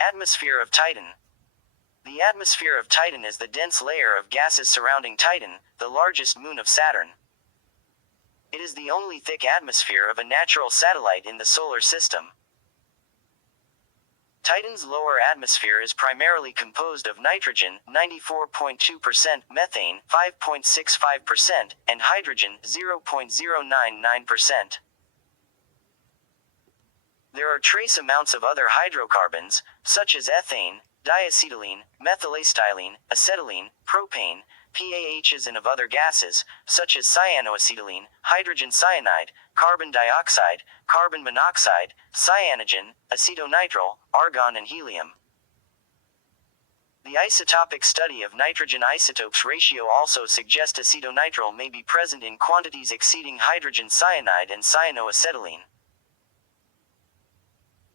Atmosphere of Titan. The atmosphere of Titan is the dense layer of gases surrounding Titan, the largest moon of Saturn. It is the only thick atmosphere of a natural satellite in the solar system. Titan's lower atmosphere is primarily composed of nitrogen, 94.2%, methane, 5.65%, and hydrogen, 0.099%. There are trace amounts of other hydrocarbons, such as ethane, diacetylene, methylacetylene, acetylene, propane, PAHs, and of other gases, such as cyanoacetylene, hydrogen cyanide, carbon dioxide, carbon monoxide, cyanogen, acetonitrile, argon, and helium. The isotopic study of nitrogen isotopes ratio also suggests acetonitrile may be present in quantities exceeding hydrogen cyanide and cyanoacetylene.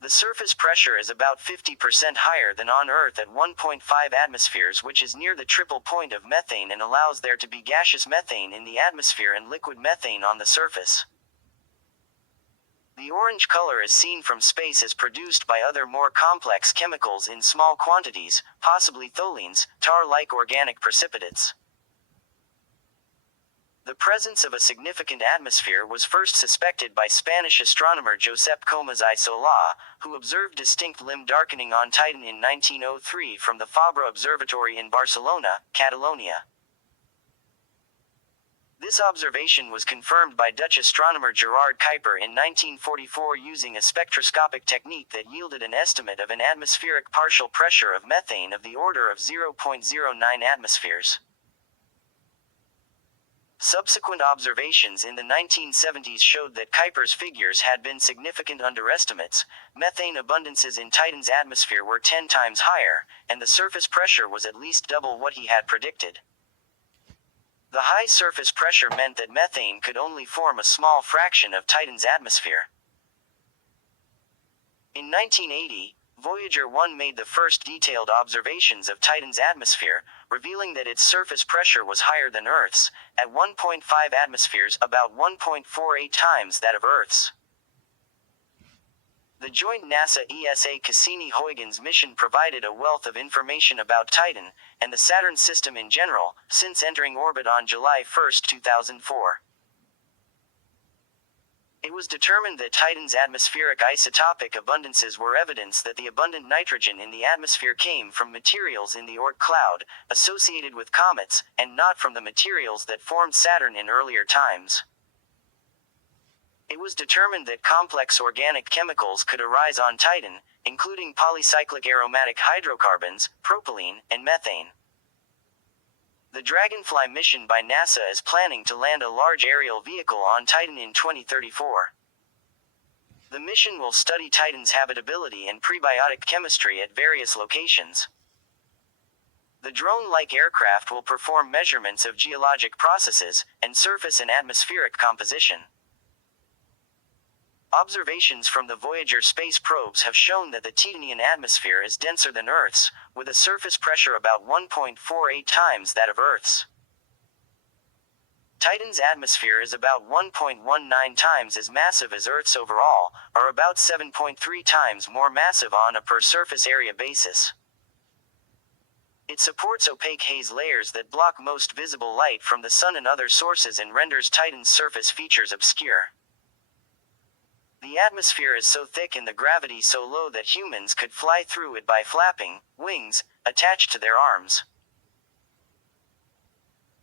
The surface pressure is about 50% higher than on Earth at 1.5 atmospheres, which is near the triple point of methane and allows there to be gaseous methane in the atmosphere and liquid methane on the surface. The orange color is seen from space as produced by other more complex chemicals in small quantities, possibly tholins, tar-like organic precipitates. The presence of a significant atmosphere was first suspected by Spanish astronomer Josep Comas y Solà, who observed distinct limb darkening on Titan in 1903 from the Fabra Observatory in Barcelona, Catalonia. This observation was confirmed by Dutch astronomer Gerard Kuiper in 1944 using a spectroscopic technique that yielded an estimate of an atmospheric partial pressure of methane of the order of 0.09 atmospheres. Subsequent observations in the 1970s showed that Kuiper's figures had been significant underestimates. Methane abundances in Titan's atmosphere were 10 times higher, and the surface pressure was at least double what he had predicted. The high surface pressure meant that methane could only form a small fraction of Titan's atmosphere. In 1980, Voyager 1 made the first detailed observations of Titan's atmosphere, revealing that its surface pressure was higher than Earth's, at 1.5 atmospheres, about 1.48 times that of Earth's. The joint NASA-ESA Cassini-Huygens mission provided a wealth of information about Titan, and the Saturn system in general, since entering orbit on July 1, 2004. It was determined that Titan's atmospheric isotopic abundances were evidence that the abundant nitrogen in the atmosphere came from materials in the Oort cloud, associated with comets, and not from the materials that formed Saturn in earlier times. It was determined that complex organic chemicals could arise on Titan, including polycyclic aromatic hydrocarbons, propylene, and methane. The Dragonfly mission by NASA is planning to land a large aerial vehicle on Titan in 2034. The mission will study Titan's habitability and prebiotic chemistry at various locations. The drone-like aircraft will perform measurements of geologic processes and surface and atmospheric composition. Observations from the Voyager space probes have shown that the Titanian atmosphere is denser than Earth's, with a surface pressure about 1.48 times that of Earth's. Titan's atmosphere is about 1.19 times as massive as Earth's overall, or about 7.3 times more massive on a per-surface area basis. It supports opaque haze layers that block most visible light from the sun and other sources and renders Titan's surface features obscure. The atmosphere is so thick and the gravity so low that humans could fly through it by flapping wings attached to their arms.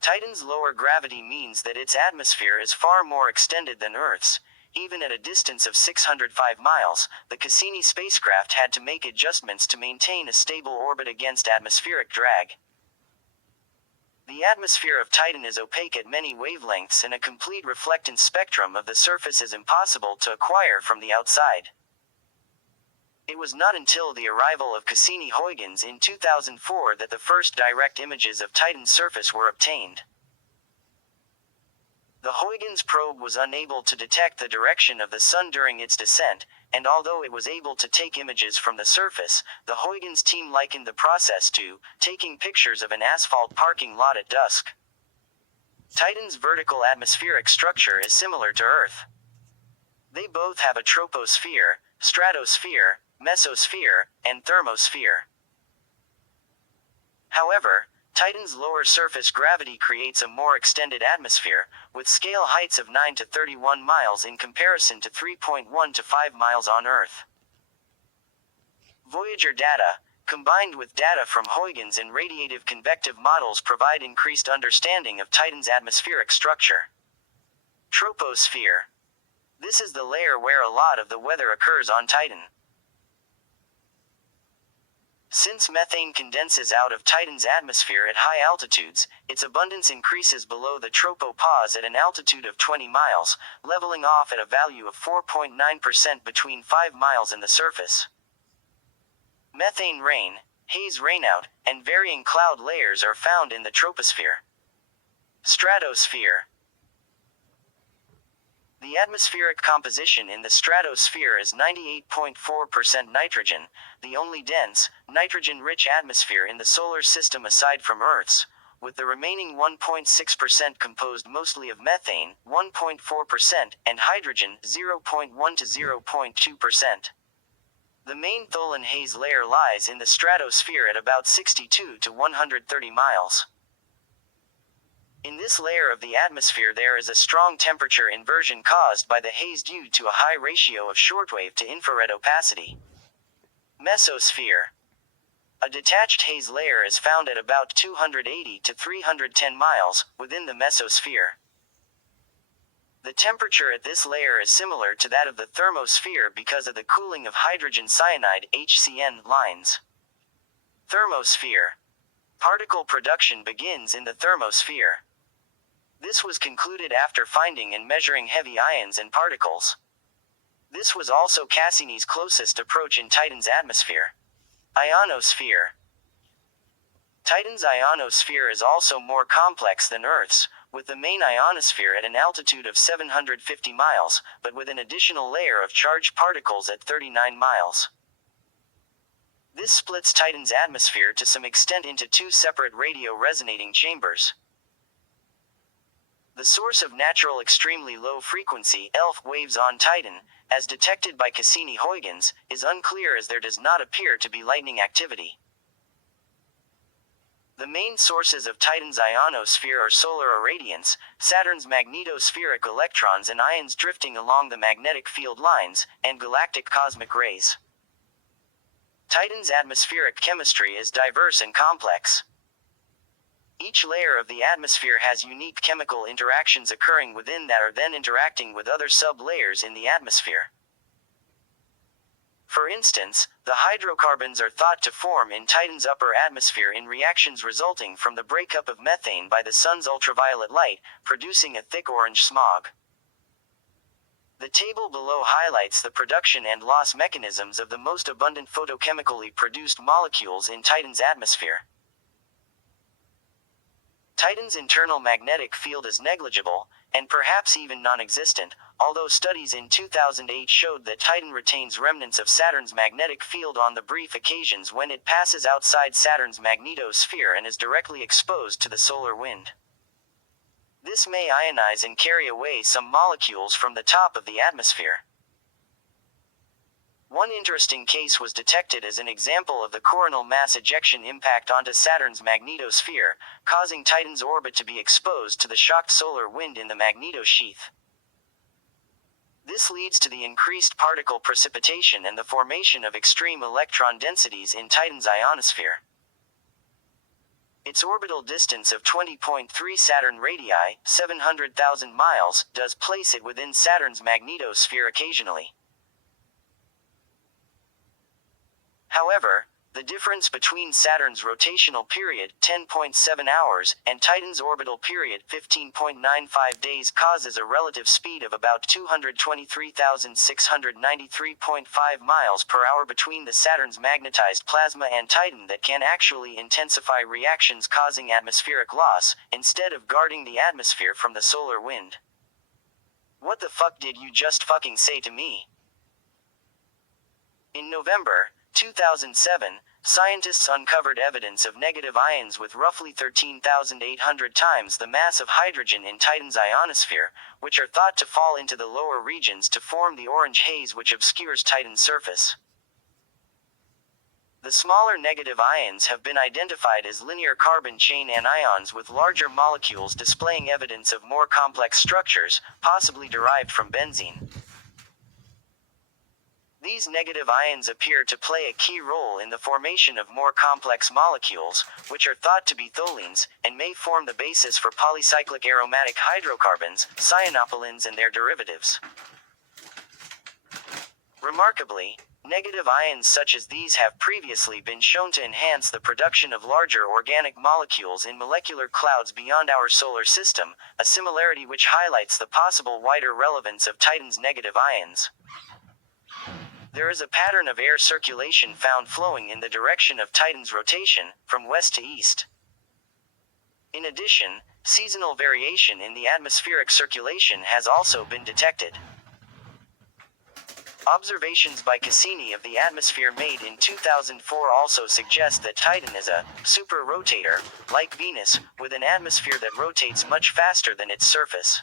Titan's lower gravity means that its atmosphere is far more extended than Earth's. Even at a distance of 605 miles, the Cassini spacecraft had to make adjustments to maintain a stable orbit against atmospheric drag. The atmosphere of Titan is opaque at many wavelengths, and a complete reflectance spectrum of the surface is impossible to acquire from the outside. It was not until the arrival of Cassini-Huygens in 2004 that the first direct images of Titan's surface were obtained. The Huygens probe was unable to detect the direction of the Sun during its descent, and although it was able to take images from the surface, the Huygens team likened the process to taking pictures of an asphalt parking lot at dusk. Titan's vertical atmospheric structure is similar to Earth. They both have a troposphere, stratosphere, mesosphere, and thermosphere. However, Titan's lower surface gravity creates a more extended atmosphere, with scale heights of 9 to 31 miles in comparison to 3.1 to 5 miles on Earth. Voyager data, combined with data from Huygens and radiative convective models, provide increased understanding of Titan's atmospheric structure. Troposphere. This is the layer where a lot of the weather occurs on Titan. Since methane condenses out of Titan's atmosphere at high altitudes, its abundance increases below the tropopause at an altitude of 20 miles, leveling off at a value of 4.9% between 5 miles and the surface. Methane rain, haze rainout, and varying cloud layers are found in the troposphere. Stratosphere. The atmospheric composition in the stratosphere is 98.4% nitrogen, the only dense, nitrogen-rich atmosphere in the solar system aside from Earth's, with the remaining 1.6% composed mostly of methane, 1.4%, and hydrogen, 0.1 to 0.2%. The main Tholen haze layer lies in the stratosphere at about 62 to 130 miles. In this layer of the atmosphere there is a strong temperature inversion caused by the haze due to a high ratio of shortwave to infrared opacity. Mesosphere. A detached haze layer is found at about 280 to 310 miles, within the mesosphere. The temperature at this layer is similar to that of the thermosphere because of the cooling of hydrogen cyanide (HCN) lines. Thermosphere. Particle production begins in the thermosphere. This was concluded after finding and measuring heavy ions and particles. This was also Cassini's closest approach in Titan's atmosphere. Ionosphere. Titan's ionosphere is also more complex than Earth's, with the main ionosphere at an altitude of 750 miles, but with an additional layer of charged particles at 39 miles. This splits Titan's atmosphere to some extent into two separate radio-resonating chambers. The source of natural extremely low-frequency ELF waves on Titan, as detected by Cassini-Huygens, is unclear as there does not appear to be lightning activity. The main sources of Titan's ionosphere are solar irradiance, Saturn's magnetospheric electrons and ions drifting along the magnetic field lines, and galactic cosmic rays. Titan's atmospheric chemistry is diverse and complex. Each layer of the atmosphere has unique chemical interactions occurring within that are then interacting with other sub-layers in the atmosphere. For instance, the hydrocarbons are thought to form in Titan's upper atmosphere in reactions resulting from the breakup of methane by the sun's ultraviolet light, producing a thick orange smog. The table below highlights the production and loss mechanisms of the most abundant photochemically produced molecules in Titan's atmosphere. Titan's internal magnetic field is negligible, and perhaps even non-existent, although studies in 2008 showed that Titan retains remnants of Saturn's magnetic field on the brief occasions when it passes outside Saturn's magnetosphere and is directly exposed to the solar wind. This may ionize and carry away some molecules from the top of the atmosphere. One interesting case was detected as an example of the coronal mass ejection impact onto Saturn's magnetosphere, causing Titan's orbit to be exposed to the shocked solar wind in the magnetosheath. This leads to the increased particle precipitation and the formation of extreme electron densities in Titan's ionosphere. Its orbital distance of 20.3 Saturn radii, 700,000 miles, does place it within Saturn's magnetosphere occasionally. However, the difference between Saturn's rotational period, 10.7 hours, and Titan's orbital period, 15.95 days, causes a relative speed of about 223,693.5 miles per hour between the Saturn's magnetized plasma and Titan that can actually intensify reactions causing atmospheric loss, instead of guarding the atmosphere from the solar wind. What the fuck did you just fucking say to me? In November 2007, scientists uncovered evidence of negative ions with roughly 13,800 times the mass of hydrogen in Titan's ionosphere, which are thought to fall into the lower regions to form the orange haze which obscures Titan's surface. The smaller negative ions have been identified as linear carbon chain anions with larger molecules displaying evidence of more complex structures, possibly derived from benzene. These negative ions appear to play a key role in the formation of more complex molecules, which are thought to be tholins, and may form the basis for polycyclic aromatic hydrocarbons, cyanopylines and their derivatives. Remarkably, negative ions such as these have previously been shown to enhance the production of larger organic molecules in molecular clouds beyond our solar system, a similarity which highlights the possible wider relevance of Titan's negative ions. There is a pattern of air circulation found flowing in the direction of Titan's rotation, from west to east. In addition, seasonal variation in the atmospheric circulation has also been detected. Observations by Cassini of the atmosphere made in 2004 also suggest that Titan is a super-rotator, like Venus, with an atmosphere that rotates much faster than its surface.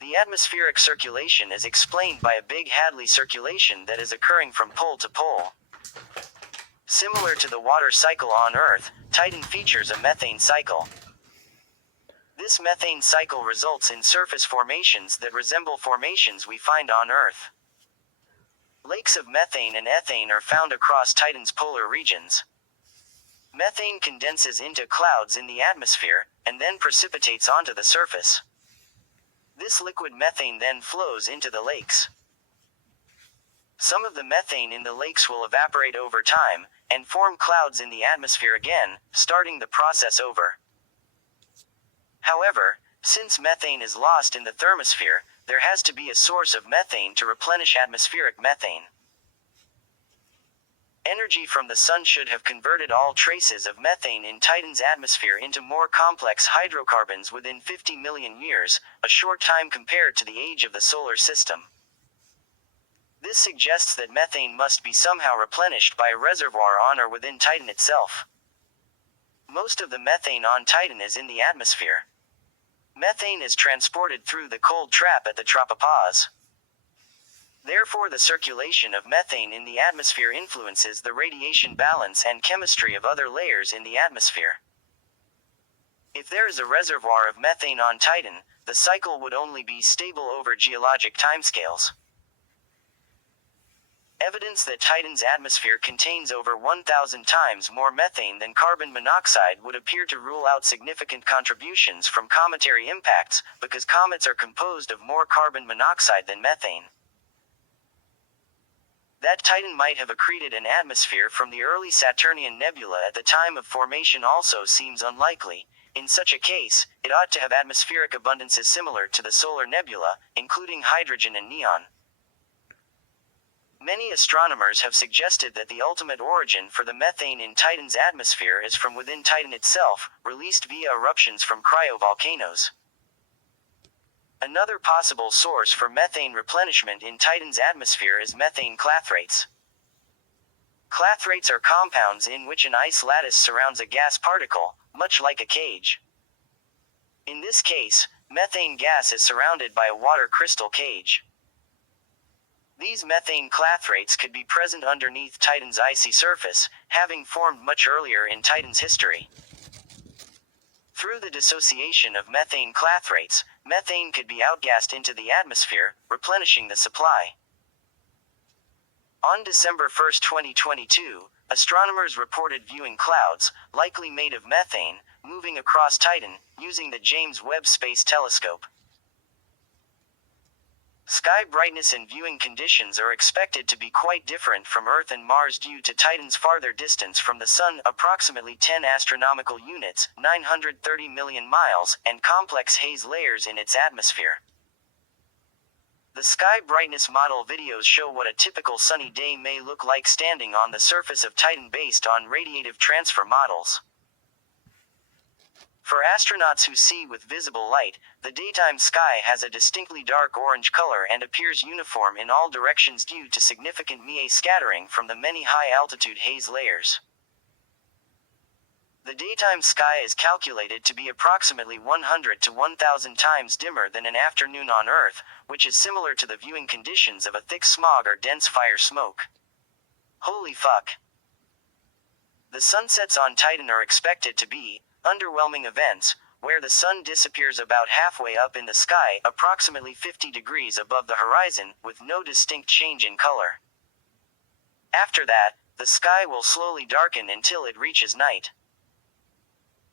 The atmospheric circulation is explained by a big Hadley circulation that is occurring from pole to pole. Similar to the water cycle on Earth, Titan features a methane cycle. This methane cycle results in surface formations that resemble formations we find on Earth. Lakes of methane and ethane are found across Titan's polar regions. Methane condenses into clouds in the atmosphere, and then precipitates onto the surface. This liquid methane then flows into the lakes. Some of the methane in the lakes will evaporate over time, and form clouds in the atmosphere again, starting the process over. However, since methane is lost in the thermosphere, there has to be a source of methane to replenish atmospheric methane. Energy from the sun should have converted all traces of methane in Titan's atmosphere into more complex hydrocarbons within 50 million years, a short time compared to the age of the solar system. This suggests that methane must be somehow replenished by a reservoir on or within Titan itself. Most of the methane on Titan is in the atmosphere. Methane is transported through the cold trap at the tropopause. Therefore, the circulation of methane in the atmosphere influences the radiation balance and chemistry of other layers in the atmosphere. If there is a reservoir of methane on Titan, the cycle would only be stable over geologic timescales. Evidence that Titan's atmosphere contains over 1,000 times more methane than carbon monoxide would appear to rule out significant contributions from cometary impacts, because comets are composed of more carbon monoxide than methane. That Titan might have accreted an atmosphere from the early Saturnian nebula at the time of formation also seems unlikely. In such a case, it ought to have atmospheric abundances similar to the solar nebula, including hydrogen and neon. Many astronomers have suggested that the ultimate origin for the methane in Titan's atmosphere is from within Titan itself, released via eruptions from cryovolcanoes. Another possible source for methane replenishment in Titan's atmosphere is methane clathrates. Clathrates are compounds in which an ice lattice surrounds a gas particle, much like a cage. In this case, methane gas is surrounded by a water crystal cage. These methane clathrates could be present underneath Titan's icy surface, having formed much earlier in Titan's history. Through the dissociation of methane clathrates, methane could be outgassed into the atmosphere, replenishing the supply. On December 1, 2022, astronomers reported viewing clouds, likely made of methane, moving across Titan, using the James Webb Space Telescope. Sky brightness and viewing conditions are expected to be quite different from Earth and Mars due to Titan's farther distance from the Sun, approximately 10 astronomical units, 930 million miles, and complex haze layers in its atmosphere. The sky brightness model videos show what a typical sunny day may look like standing on the surface of Titan based on radiative transfer models. For astronauts who see with visible light, the daytime sky has a distinctly dark orange color and appears uniform in all directions due to significant Mie scattering from the many high-altitude haze layers. The daytime sky is calculated to be approximately 100 to 1,000 times dimmer than an afternoon on Earth, which is similar to the viewing conditions of a thick smog or dense fire smoke. Holy fuck. The sunsets on Titan are expected to be underwhelming events, where the sun disappears about halfway up in the sky, approximately 50 degrees above the horizon, with no distinct change in color. After that, the sky will slowly darken until it reaches night.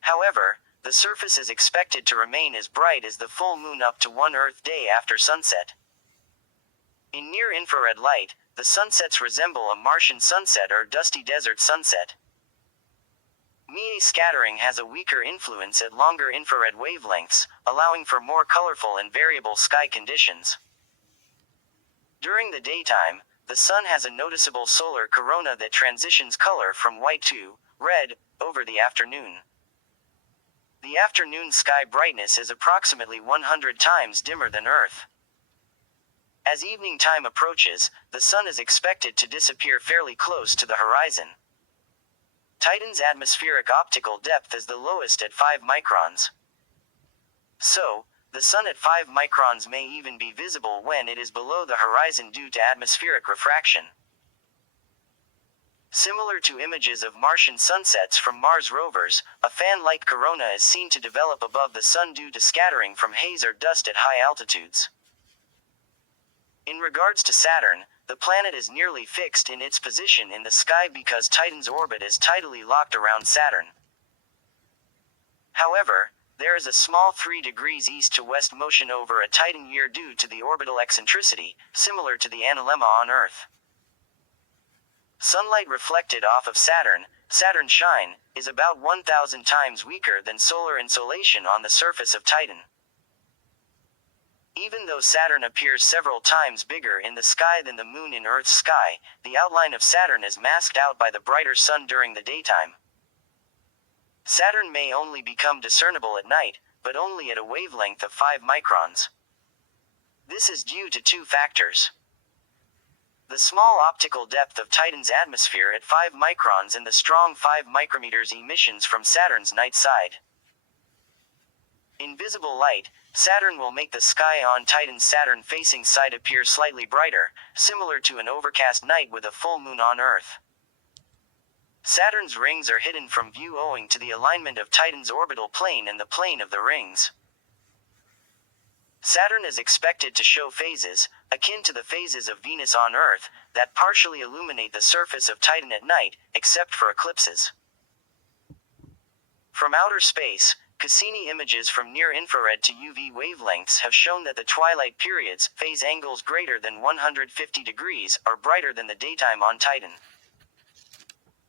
However, the surface is expected to remain as bright as the full moon up to one Earth day after sunset. In near-infrared light, the sunsets resemble a Martian sunset or dusty desert sunset. Mie scattering has a weaker influence at longer infrared wavelengths, allowing for more colorful and variable sky conditions. During the daytime, the sun has a noticeable solar corona that transitions color from white to red over the afternoon. The afternoon sky brightness is approximately 100 times dimmer than Earth. As evening time approaches, the sun is expected to disappear fairly close to the horizon. Titan's atmospheric optical depth is the lowest at 5 microns. So, the sun at 5 microns may even be visible when it is below the horizon due to atmospheric refraction. Similar to images of Martian sunsets from Mars rovers, a fan-like corona is seen to develop above the sun due to scattering from haze or dust at high altitudes. In regards to Saturn, the planet is nearly fixed in its position in the sky because Titan's orbit is tidally locked around Saturn. However, there is a small 3 degrees east to west motion over a Titan year due to the orbital eccentricity, similar to the analemma on Earth. Sunlight reflected off of Saturn's shine, is about 1,000 times weaker than solar insolation on the surface of Titan. Even though Saturn appears several times bigger in the sky than the moon in Earth's sky, the outline of Saturn is masked out by the brighter sun during the daytime. Saturn may only become discernible at night, but only at a wavelength of 5 microns. This is due to 2 factors. The small optical depth of Titan's atmosphere at 5 microns and the strong 5 micrometers emissions from Saturn's night side. In visible light, Saturn will make the sky on Titan's Saturn-facing side appear slightly brighter, similar to an overcast night with a full moon on Earth. Saturn's rings are hidden from view owing to the alignment of Titan's orbital plane and the plane of the rings. Saturn is expected to show phases, akin to the phases of Venus on Earth, that partially illuminate the surface of Titan at night, except for eclipses. From outer space, Cassini images from near-infrared to UV wavelengths have shown that the twilight periods, phase angles greater than 150 degrees, are brighter than the daytime on Titan.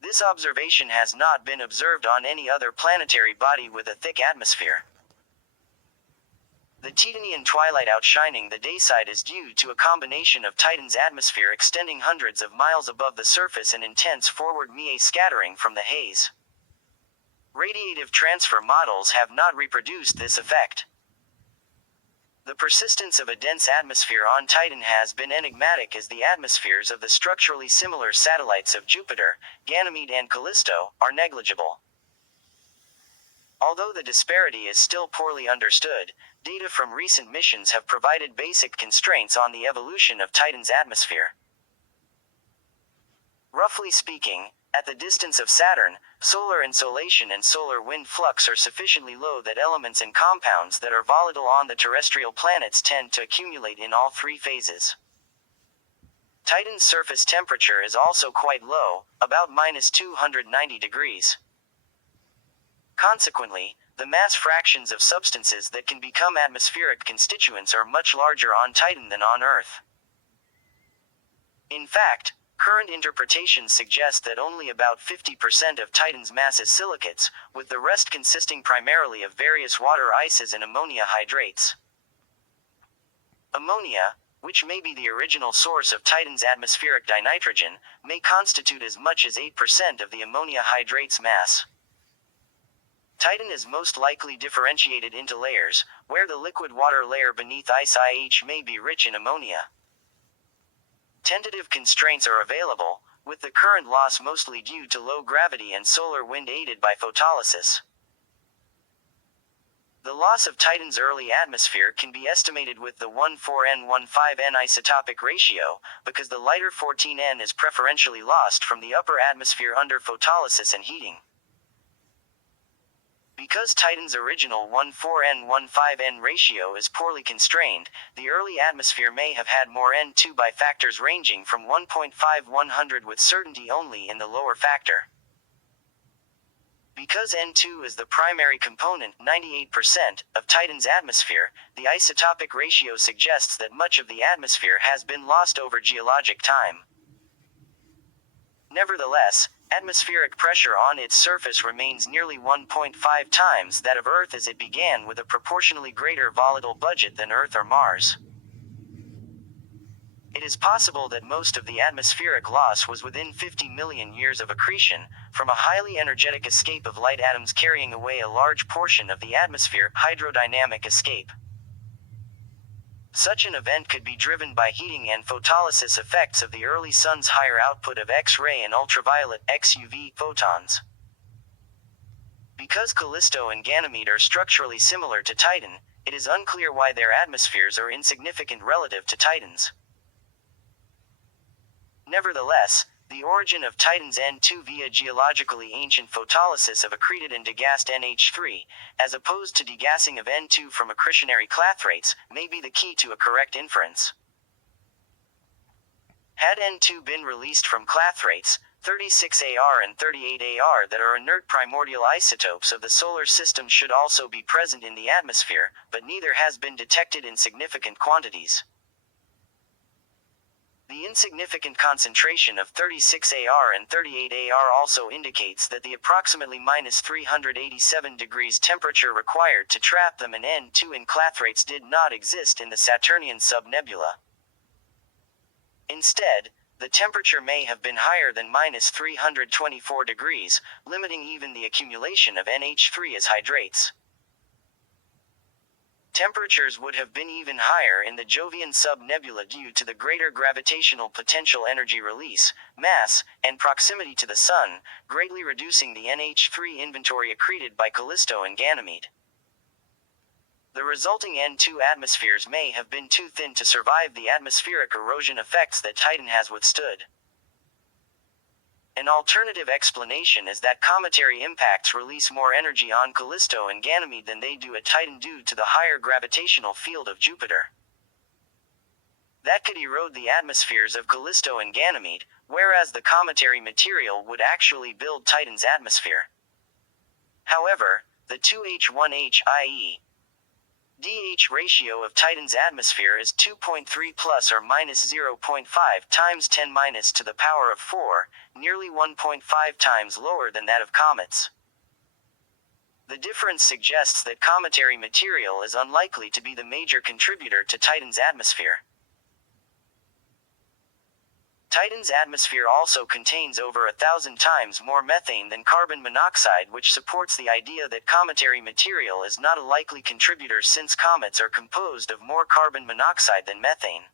This observation has not been observed on any other planetary body with a thick atmosphere. The Titanian twilight outshining the dayside is due to a combination of Titan's atmosphere extending hundreds of miles above the surface and intense forward Mie scattering from the haze. Radiative transfer models have not reproduced this effect. The persistence of a dense atmosphere on Titan has been enigmatic as the atmospheres of the structurally similar satellites of Jupiter, Ganymede and Callisto, are negligible. Although the disparity is still poorly understood, data from recent missions have provided basic constraints on the evolution of Titan's atmosphere. Roughly speaking, at the distance of Saturn, solar insolation and solar wind flux are sufficiently low that elements and compounds that are volatile on the terrestrial planets tend to accumulate in all 3 phases. Titan's surface temperature is also quite low, about -290 degrees. Consequently, the mass fractions of substances that can become atmospheric constituents are much larger on Titan than on Earth. In fact, current interpretations suggest that only about 50% of Titan's mass is silicates, with the rest consisting primarily of various water ices and ammonia hydrates. Ammonia, which may be the original source of Titan's atmospheric dinitrogen, may constitute as much as 8% of the ammonia hydrate's mass. Titan is most likely differentiated into layers, where the liquid water layer beneath ice IH may be rich in ammonia. Tentative constraints are available, with the current loss mostly due to low gravity and solar wind aided by photolysis. The loss of Titan's early atmosphere can be estimated with the 14N15N isotopic ratio, because the lighter 14N is preferentially lost from the upper atmosphere under photolysis and heating. Because Titan's original 14N15N ratio is poorly constrained, the early atmosphere may have had more N2 by factors ranging from 1.5100 with certainty only in the lower factor. Because N2 is the primary component, 98%, of Titan's atmosphere, the isotopic ratio suggests that much of the atmosphere has been lost over geologic time. Nevertheless, atmospheric pressure on its surface remains nearly 1.5 times that of Earth, as it began with a proportionally greater volatile budget than Earth or Mars. It is possible that most of the atmospheric loss was within 50 million years of accretion, from a highly energetic escape of light atoms carrying away a large portion of the atmosphere, hydrodynamic escape. Such an event could be driven by heating and photolysis effects of the early sun's higher output of X-ray and ultraviolet (XUV) photons. Because Callisto and Ganymede are structurally similar to Titan, it is unclear why their atmospheres are insignificant relative to Titan's. Nevertheless, the origin of Titan's N2 via geologically ancient photolysis of accreted and degassed NH3, as opposed to degassing of N2 from accretionary clathrates, may be the key to a correct inference. Had N2 been released from clathrates, 36Ar and 38Ar that are inert primordial isotopes of the solar system should also be present in the atmosphere, but neither has been detected in significant quantities. The insignificant concentration of 36Ar and 38Ar also indicates that the approximately -387 degrees temperature required to trap them in N2 in clathrates did not exist in the Saturnian subnebula. Instead, the temperature may have been higher than -324 degrees, limiting even the accumulation of NH3 as hydrates. Temperatures would have been even higher in the Jovian subnebula due to the greater gravitational potential energy release, mass, and proximity to the Sun, greatly reducing the NH3 inventory accreted by Callisto and Ganymede. The resulting N2 atmospheres may have been too thin to survive the atmospheric erosion effects that Titan has withstood. An alternative explanation is that cometary impacts release more energy on Callisto and Ganymede than they do at Titan due to the higher gravitational field of Jupiter. That could erode the atmospheres of Callisto and Ganymede, whereas the cometary material would actually build Titan's atmosphere. However, the 2H1H, i.e., DH ratio of Titan's atmosphere is 2.3 plus or minus 0.5 times 10 minus to the power of 4, nearly 1.5 times lower than that of comets. The difference suggests that cometary material is unlikely to be the major contributor to Titan's atmosphere. Titan's atmosphere also contains over 1,000 times more methane than carbon monoxide, which supports the idea that cometary material is not a likely contributor since comets are composed of more carbon monoxide than methane.